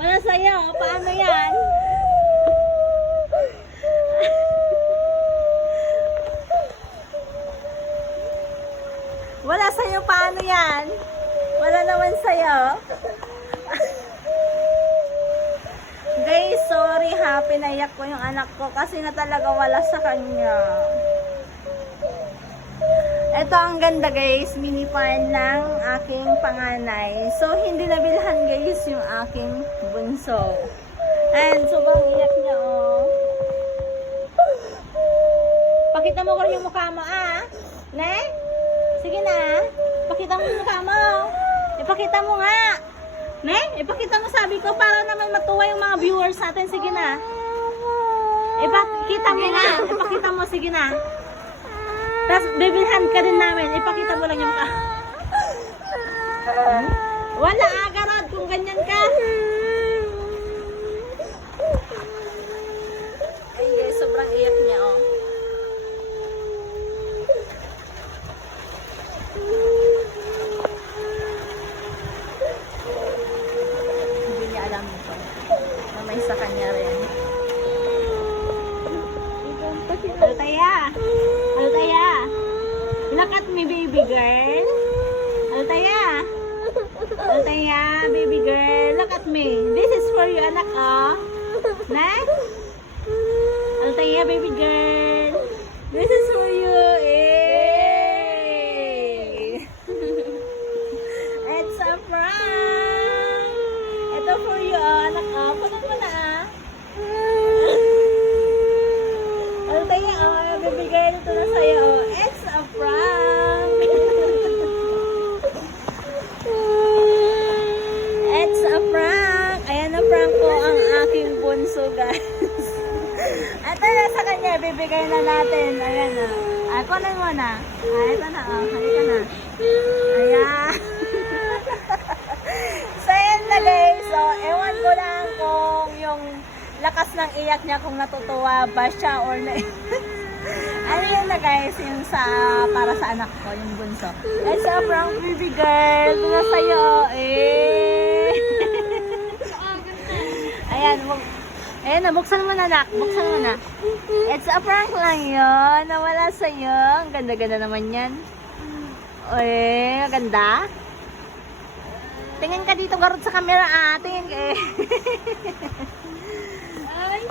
Wala sa'yo. Paano yan? Wala sa'yo. Paano yan? Wala naman sa'yo. Guys, sorry ha. Pinayak ko yung anak ko kasi na talaga wala sa kanya. Ito ang ganda guys, mini fan ng aking panganay. So, hindi nabilhan guys yung aking bunso. And, sobrang iyak niya oh. Pakita mo ko rin yung mukha mo ah. Ne? Sige na. Pakita mo yung mukha mo. Ipakita mo nga. Ne? Ipakita mo sabi ko para naman matuwa yung mga viewers natin. Sige na. Ipakita mo nga. Ipakita mo. Sige na. Tapos, bibilhan ka din namin. Ipakita mo lang yung mukha. Wala agarad kung ganyan ka. Ay guys, sobrang iyak niya oh. Hindi niya alam ito. Na may sa kanya rin. Altaya! Altaya! Look at me, baby girl. Altaya! Altaya, baby girl. Look at me. This is for you, anak, oh. Na? Altaya, baby girl. This is for you. Eh. It's a prank. Ito for you, oh, anak, oh. Punan mo na, ah. Altaya, oh, baby girl. Ito na sa'yo, oh. It's a prank. It's a prank. Ayan na prank ko ang aking bunso, guys. Ito na sa kanya, bibigay na natin. Ayan na. Ah, kunin mo na. Ah, ito na, oh. Halika na. Ayan. So, ayan na, guys. So, ewan ko lang kung yung lakas ng iyak niya, kung natutuwa ba siya or na. Ano yun na guys, yung sa, para sa anak ko, yung bunso. It's a prank, baby girl. Ito na sa'yo, eh. Ayan, ayan na, buksan mo na, nak. Buksan mo na. It's a prank lang yun. Nawala sa'yo. Ang ganda-ganda naman yan. Eh, ganda. Tingin ka dito, garot sa camera, ah. Tingin ka, eh. Ay,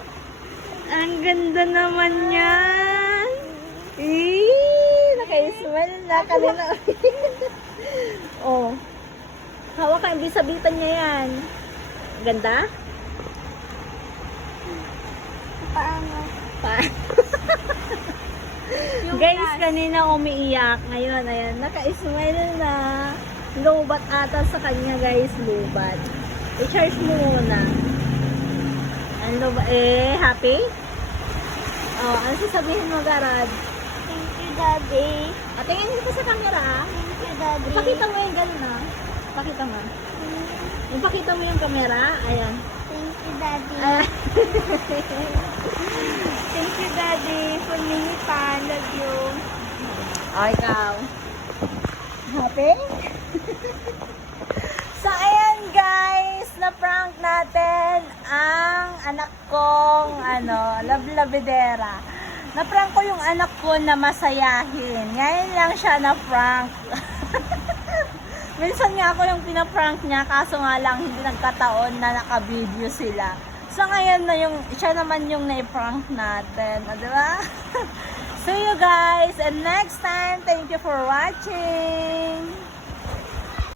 ang ganda naman yan. Eh, naka-smile na kanina. Oh. Hawak ka, ibig sabitan niya yan. Ganda? Paano? Guys, kanina umiiyak. Ngayon, ayan, naka-smile na. Lubat ata sa kanya, guys. Lubat. I-charge mo muna. Ano ba? Eh, happy? Oh, ano sasabihin mo, Garad? Thank you, Daddy. Tingin dito sa camera, ah. Thank you, Daddy. Ipakita mo yung gano'n, ah. Ipakita mo. Ipakita mo yung camera. Ayan. Thank you, Daddy. Ah. Thank you, Daddy. For mini pan. Love you. Oh, ikaw. Happy? So, ayan guys, na-prank natin ang anak kong, lablabidera. Na-prank ko yung anak ko na masayahin. Ngayon lang siya na-prank. Minsan nga ako yung pinaprank niya, kaso nga lang hindi nagkataon na naka-video sila. So, ngayon na siya naman yung na-prank natin. O, diba? See you guys, and next time, thank you for watching.